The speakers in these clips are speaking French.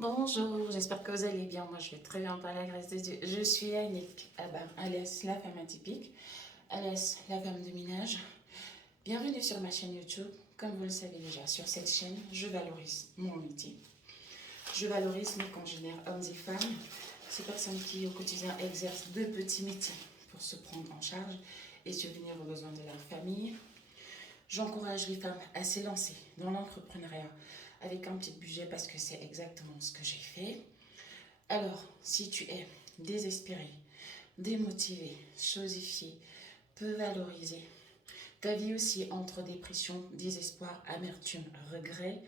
Bonjour, j'espère que vous allez bien. Moi, je vais très bien par la grâce de Dieu. Je suis Annick Abba, alias la femme atypique, alias la femme de ménage. Bienvenue sur ma chaîne YouTube. Comme vous le savez déjà, sur cette chaîne, je valorise mon métier. Je valorise mes congénères hommes et femmes, ces personnes qui au quotidien exercent de petits métiers pour se prendre en charge et subvenir aux besoins de leur famille. J'encourage les femmes à s'élancer dans l'entrepreneuriat avec un petit budget parce que c'est exactement ce que j'ai fait. Alors, si tu es désespéré, démotivé, chosifié, peu valorisé, ta vie aussi entre dépression, désespoir, amertume, regret,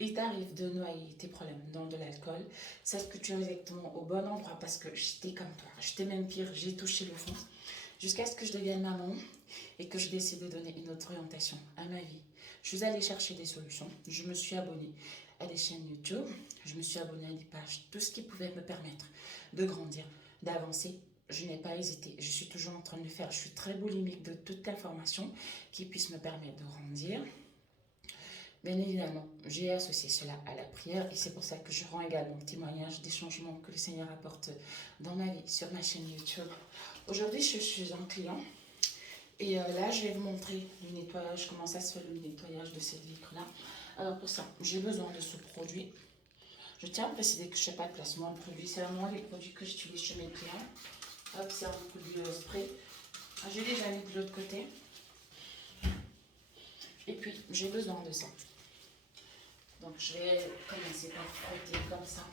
il t'arrive de noyer tes problèmes dans de l'alcool, sache que tu es exactement au bon endroit parce que j'étais comme toi, j'étais même pire, j'ai touché le fond, jusqu'à ce que je devienne maman et que je décide de donner une autre orientation à ma vie. Je suis allée chercher des solutions, je me suis abonnée à des chaînes YouTube, je me suis abonnée à des pages, tout ce qui pouvait me permettre de grandir, d'avancer. Je n'ai pas hésité, je suis toujours en train de le faire. Je suis très boulimique de toute information qui puisse me permettre de grandir. Bien évidemment, j'ai associé cela à la prière et c'est pour ça que je rends également témoignage des changements que le Seigneur apporte dans ma vie sur ma chaîne YouTube. Aujourd'hui, je suis un client et là, je vais vous montrer le nettoyage, comment ça se fait le nettoyage de cette vitre-là. Alors pour ça, j'ai besoin de ce produit. Je tiens à préciser que je n'ai pas de placement de produit, c'est vraiment les produits que j'utilise chez mes clients. Hop, c'est un produit spray. J'ai déjà mis de l'autre côté. Et puis, j'ai besoin de ça. Donc, je vais commencer par frotter comme ça.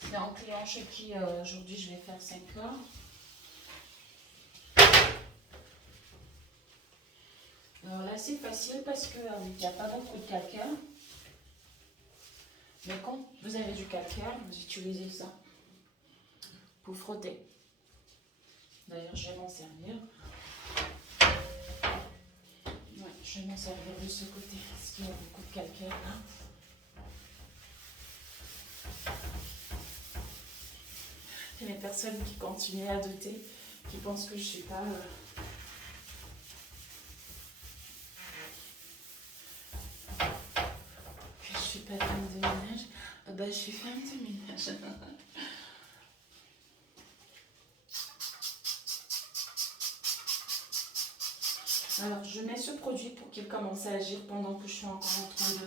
C'est un client chez qui aujourd'hui je vais faire 5 heures. Alors là, c'est facile parce qu'il n'y a pas beaucoup de calcaire. Mais quand vous avez du calcaire, vous utilisez ça pour frotter. D'ailleurs, je vais m'en servir. Ouais, je vais m'en servir de ce côté parce qu'il y a beaucoup de calcaire là. Il y a des personnes qui continuent à douter, qui pensent que je ne suis pas... que je suis pas femme de ménage. Je suis femme de ménage. Alors, je mets ce produit pour qu'il commence à agir pendant que je suis encore en train de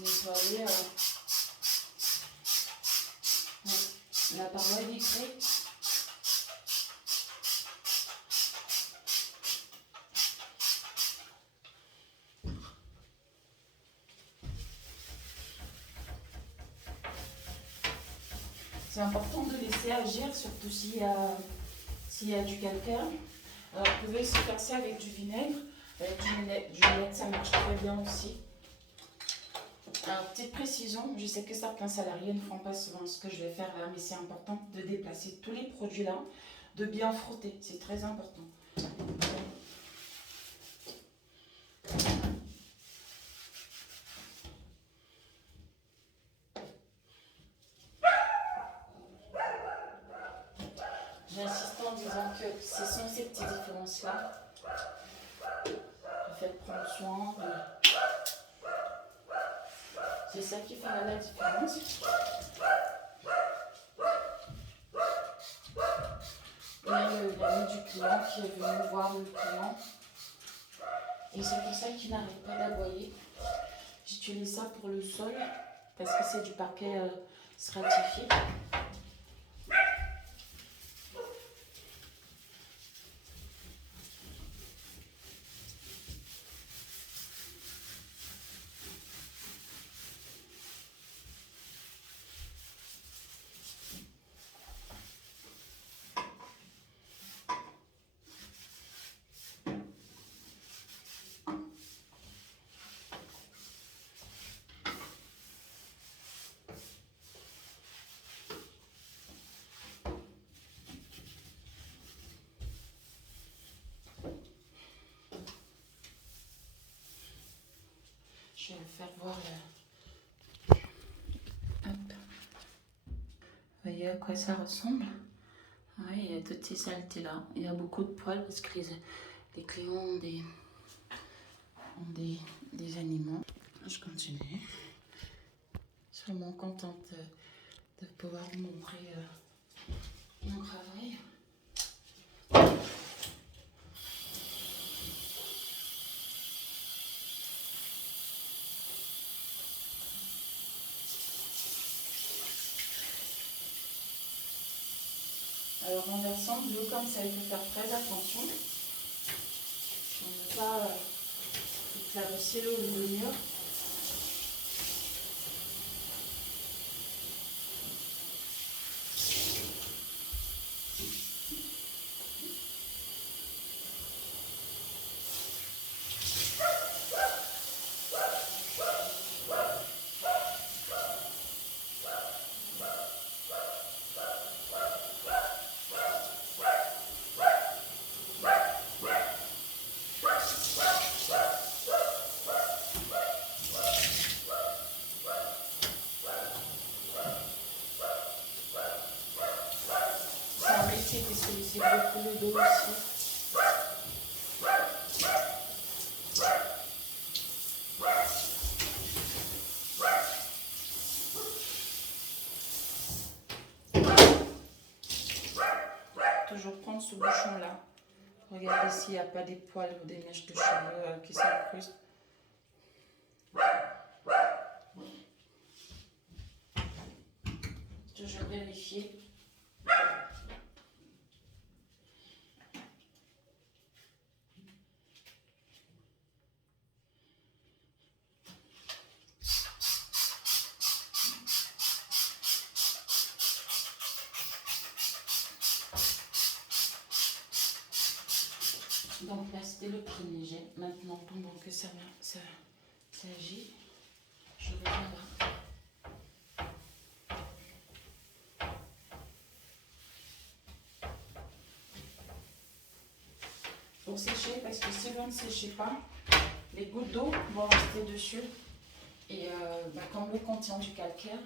nettoyer la paroi vitrée. C'est important de laisser agir, surtout s'il y a du calcaire. Alors, vous pouvez aussi faire ça avec du vinaigre. Avec du vinaigre, ça marche très bien aussi. Alors, petite précision, je sais que certains salariés ne font pas souvent ce que je vais faire là, mais c'est important de déplacer tous les produits là, de bien frotter, c'est très important. J'insiste en disant que ce sont ces petites différences-là. Le fait de prendre soin, c'est ça qui fera la différence. Là, l'ami du client qui est venu voir le client. Et c'est pour ça qu'il n'arrête pas d'aboyer. J'utilise ça pour le sol parce que c'est du parquet stratifié. à quoi ça ressemble. Oui, il y a toutes ces saletés là. Il y a beaucoup de poils parce que les clients ont des animaux. Je continue. Je suis vraiment contente de pouvoir vous montrer mon travail. Alors en versant de l'eau comme ça, il faut faire très attention. On ne veut pas éclabousser le mur. C'est un métier qui sollicite beaucoup le dos aussi. Toujours prendre ce bouchon là. Regardez s'il n'y a pas des poils ou des mèches de cheveux qui s'incrustent. Toujours vérifier. Donc là c'était le premier jet. Maintenant pendant que ça agit, je reviens là. Pour sécher, parce que si vous ne séchez pas, les gouttes d'eau vont rester dessus. Et comme l'eau contient du calcaire,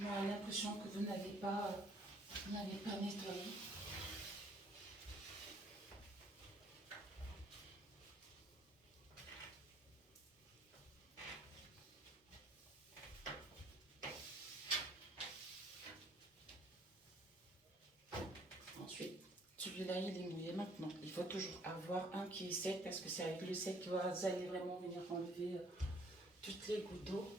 on a l'impression que vous n'avez pas nettoyé. Ensuite, celui-là il est mouillé maintenant. Il faut toujours avoir un qui est sec parce que c'est avec le sec que vous allez vraiment venir enlever toutes les gouttes d'eau.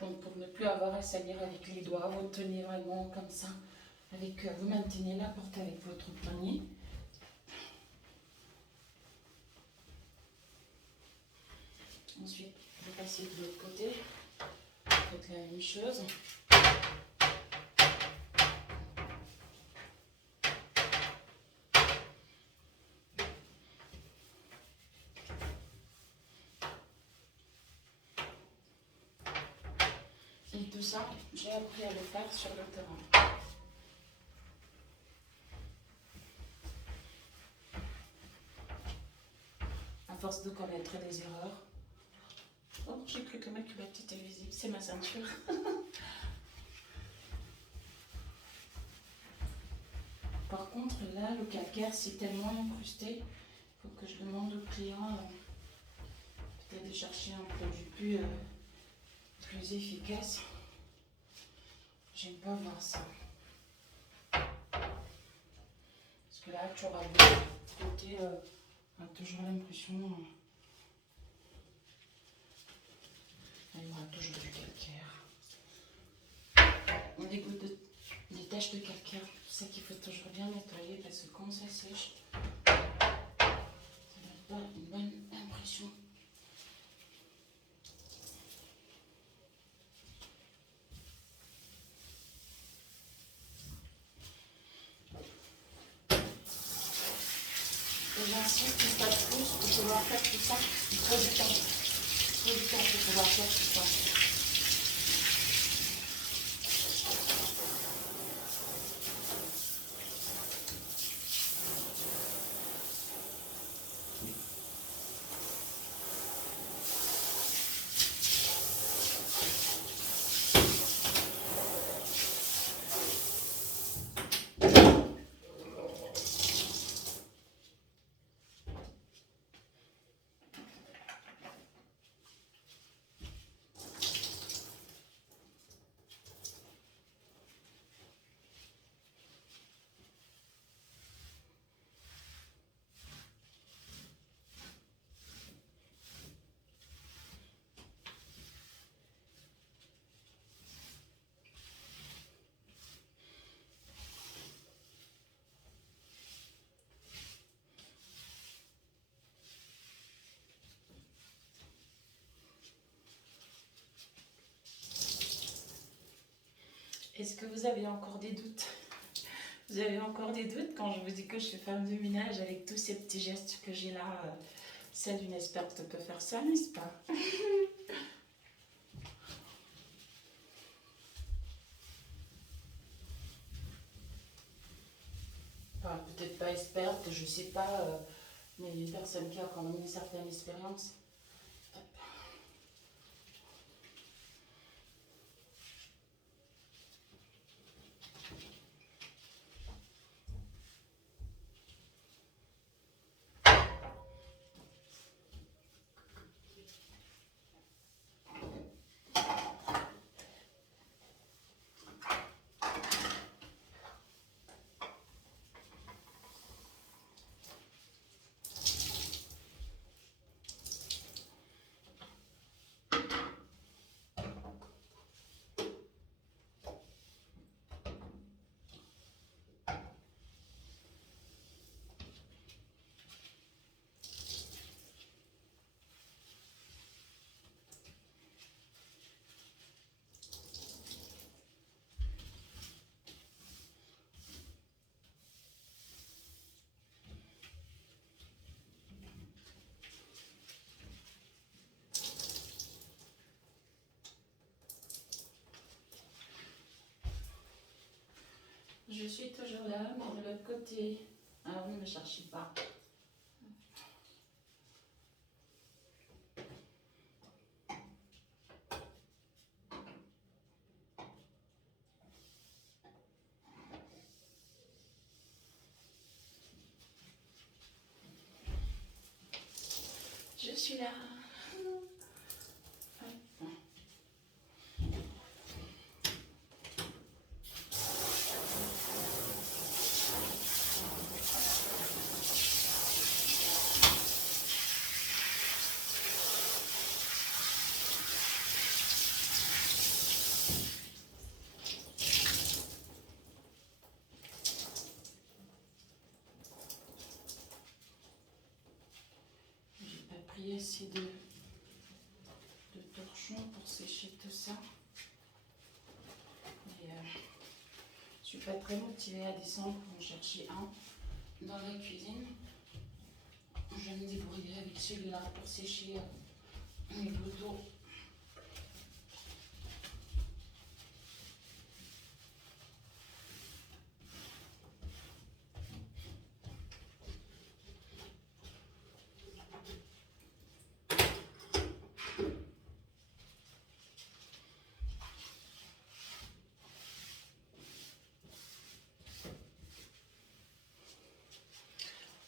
Donc pour ne plus avoir à salir avec les doigts, vous tenez vraiment comme ça. Vous maintenez la porte avec votre poignet. Ensuite, vous passez de l'autre côté. Faites la même chose. Et tout ça, j'ai appris à le faire sur le terrain. À force de connaître les erreurs. Oh, j'ai cru que ma culotte était visible, c'est ma ceinture. Par contre, là, le calcaire, c'est tellement incrusté, il faut que je demande au client peut-être de chercher un produit plus efficace. J'aime pas voir ça. Parce que là, tu auras le côté, on a toujours l'impression, il y aura toujours du calcaire. On dégoûte des taches de calcaire, c'est ça qu'il faut toujours bien nettoyer parce que quand ça sèche, ça donne pas une bonne impression. Et j'insiste une fois de plus, pour pouvoir faire tout ça, il faut du temps. faire tout ça. Est-ce que vous avez encore des doutes? Vous avez encore des doutes quand je vous dis que je suis femme de ménage avec tous ces petits gestes que j'ai là? Seule une experte peut faire ça, n'est-ce pas? Enfin, peut-être pas experte, je sais pas, mais une personne qui a quand même une certaine expérience. Je suis toujours là, mais de l'autre côté. Ah, vous ne me cherchez pas. Je suis là. J'ai pas pris assez de torchons pour sécher tout ça. Mais je suis pas très motivée à descendre pour en chercher un dans la cuisine. Je vais me débrouiller avec celui-là pour sécher mes gouttes d'eau.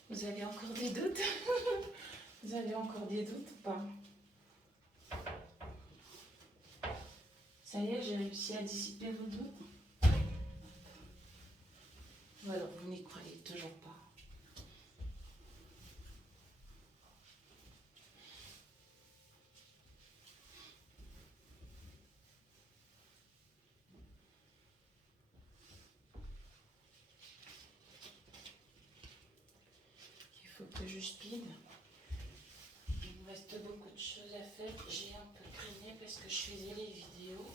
Vous avez encore des doutes? Vous avez encore des doutes ou pas? Ça y est, j'ai réussi à dissiper vos doutes. Ou alors vous n'y croyez toujours pas? Il faut que je speed. Il me reste beaucoup de choses à faire. J'ai un peu traîné parce que je faisais les vidéos.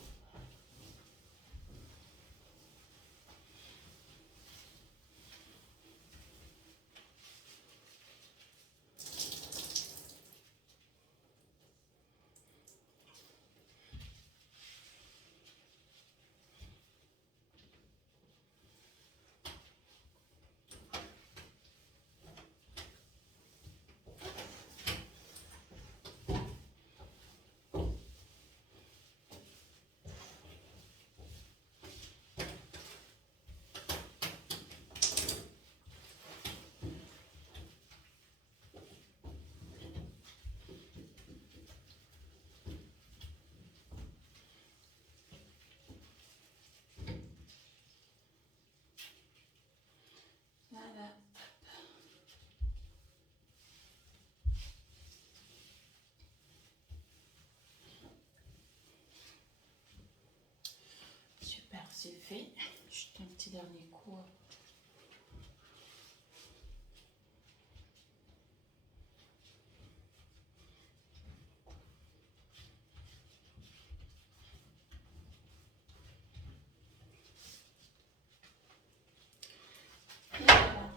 c'est fait. Juste un petit dernier coup. Et voilà.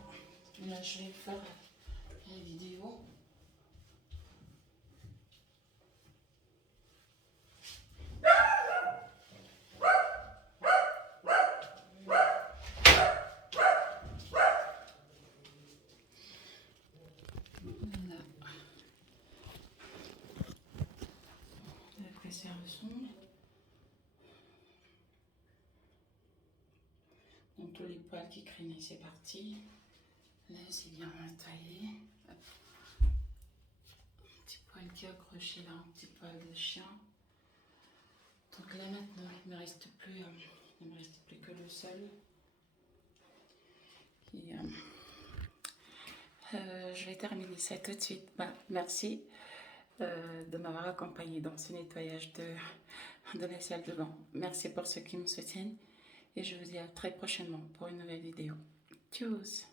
Là, je vais faire la vidéo. Voilà. La conservation. Donc tous les poils qui traînaient, c'est parti. Là, c'est bien taillé. Hop. Un petit poil qui est accroché là, un petit poil de chien. Donc là maintenant, il ne me reste plus que le seul. Et, je vais terminer ça tout de suite. Merci de m'avoir accompagné dans ce nettoyage de la salle de bain. Merci pour ceux qui me soutiennent et je vous dis à très prochainement pour une nouvelle vidéo. Tchuss!